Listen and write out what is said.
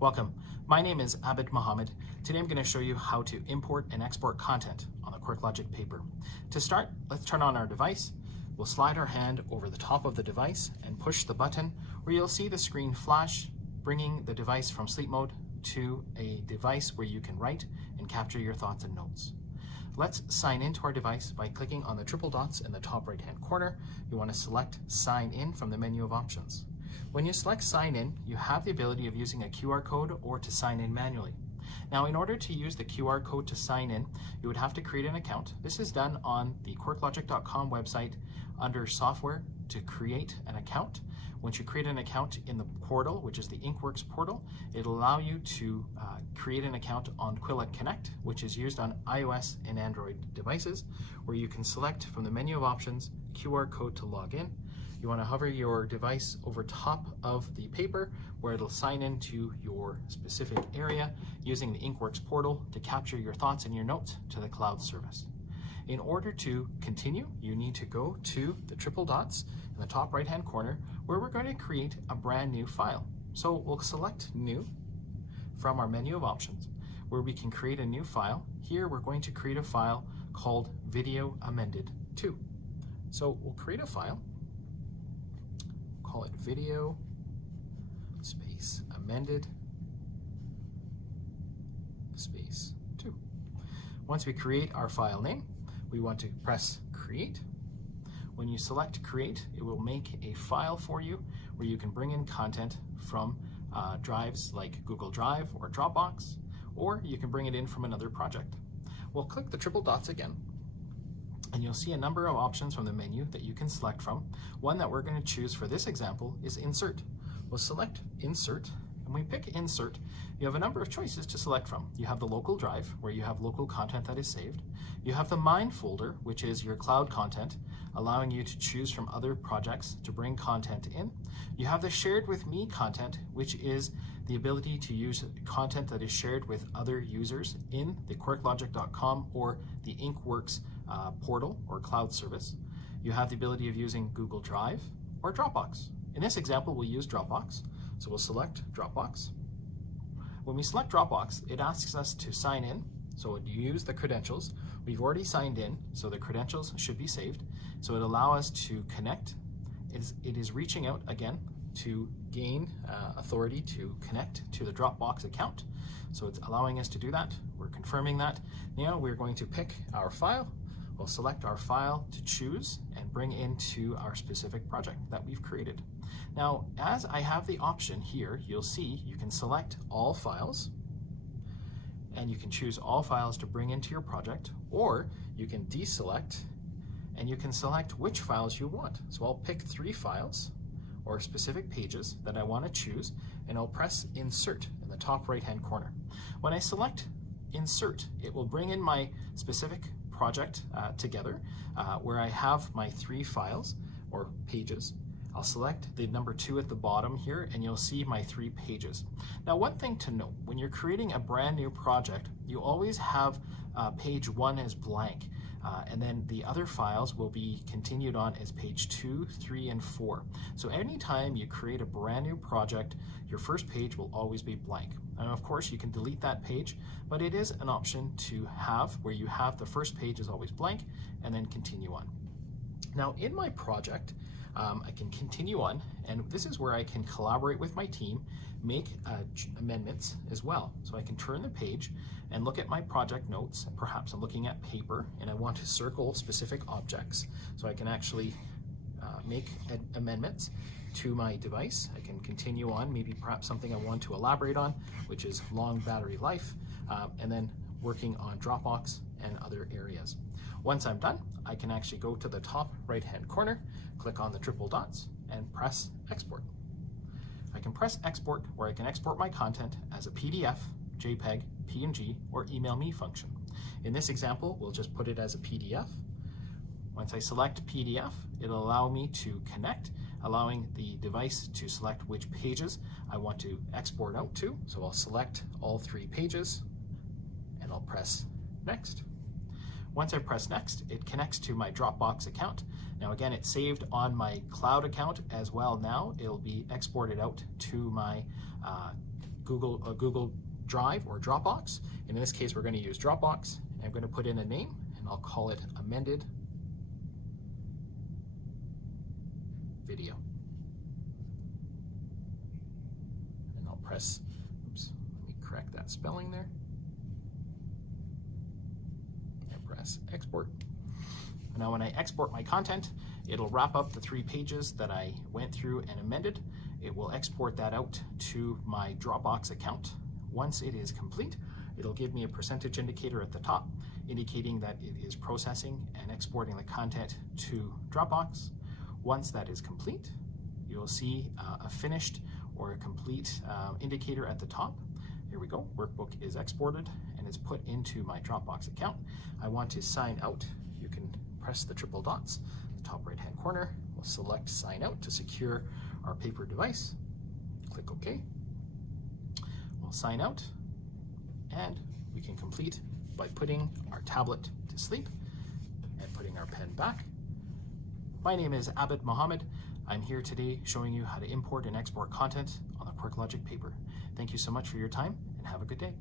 Welcome. My name is Abid Mohammed. Today I'm going to show you how to import and export content on the QuirkLogic Papyr. To start, let's turn on our device. We'll slide our hand over the top of the device and push the button where you'll see the screen flash, bringing the device from sleep mode to a device where you can write and capture your thoughts and notes. Let's sign into our device by clicking on the triple dots in the top right-hand corner. You want to select Sign In from the menu of options. When you select Sign In, you have the ability of using a QR code or to sign in manually. Now, in order to use the QR code to sign in, you would have to create an account. This is done on the QuirkLogic.com website under Software to create an account. Once you create an account in the portal, which is the InkWorks portal, it'll allow you to create an account on Quilla Connect, which is used on iOS and Android devices, where you can select from the menu of options QR code to log in. You want to hover your device over top of the paper where it'll sign into your specific area using the InkWorks portal to capture your thoughts and your notes to the cloud service. In order to continue, you need to go to the triple dots in the top right-hand corner where we're going to create a brand new file. So we'll select New from our menu of options where we can create a new file. Here we're going to create a file called Video Amended 2. So we'll create a file. Call it video space amended space 2. Once we create our file name, we want to press create. When you select create, it will make a file for you where you can bring in content from drives like Google Drive or DropBox, or you can bring it in from another project. We'll click the triple dots again, and you'll see a number of options from the menu that you can select from. One that we're going to choose for this example is Insert. We'll select Insert, and when we pick Insert, you have a number of choices to select from. You have the local drive, where you have local content that is saved. You have the Mine folder, which is your cloud content, allowing you to choose from other projects to bring content in. You have the Shared with Me content, which is the ability to use content that is shared with other users in the QuirkLogic.com or the InkWorks portal or cloud service. You have the ability of using Google Drive or Dropbox. In this example, we'll use Dropbox. So we'll select Dropbox. When we select Dropbox, it asks us to sign in. So when you use the credentials, we've already signed in, so the credentials should be saved. So it allows us to connect. It is reaching out again to gain authority to connect to the Dropbox account. So it's allowing us to do that. We're confirming that. Now we're going to pick our file. We'll select our file to choose and bring into our specific project that we've created. Now, as I have the option here, you'll see you can select all files, and you can choose all files to bring into your project, or you can deselect and you can select which files you want. So I'll pick 3 files or specific pages that I want to choose, and I'll press Insert in the top right-hand corner. When I select Insert, it will bring in my specific project together where I have my 3 files or pages. I'll select the number 2 at the bottom here, and you'll see my 3 pages. Now, one thing to note, when you're creating a brand new project, you always have page 1 as blank, and then the other files will be continued on as page 2, 3, and 4. So anytime you create a brand new project, your first page will always be blank. And of course, you can delete that page, but it is an option to have where you have the first page is always blank and then continue on. Now, in my project, I can continue on, and this is where I can collaborate with my team, make amendments as well. So I can turn the page and look at my project notes. Perhaps I'm looking at paper and I want to circle specific objects. So I can actually make amendments to my device. I can continue on, maybe perhaps something I want to elaborate on, which is long battery life, and then working on Dropbox and other areas. Once I'm done, I can actually go to the top right-hand corner, click on the triple dots, and press Export. I can press Export, where I can export my content as a PDF, JPEG, PNG, or Email Me function. In this example, we'll just put it as a PDF. Once I select PDF, it'll allow me to connect, allowing the device to select which pages I want to export out to. So I'll select all 3 pages, and I'll press Next. Once I press next, it connects to my Dropbox account. Now again, it's saved on my cloud account as well now. It'll be exported out to my Google Drive or Dropbox. In this case, we're going to use Dropbox. I'm going to put in a name, and I'll call it amended video. And I'll press, oops, let me correct that spelling there. And press export. Now when I export my content, it'll wrap up the 3 pages that I went through and amended. It will export that out to my Dropbox account. Once it is complete, it'll give me a percentage indicator at the top, indicating that it is processing and exporting the content to Dropbox. Once that is complete, you'll see a finished or a complete indicator at the top. Here we go, workbook is exported and it's put into my Dropbox account. I want to sign out. You can press the triple dots, the top right hand corner. We'll select sign out to secure our Papyr device. Click OK. We'll sign out, and we can complete by putting our tablet to sleep and putting our pen back. My name is Abid Mohammed. I'm here today showing you how to import and export content on the QuirkLogic Papyr. Thank you so much for your time, and have a good day.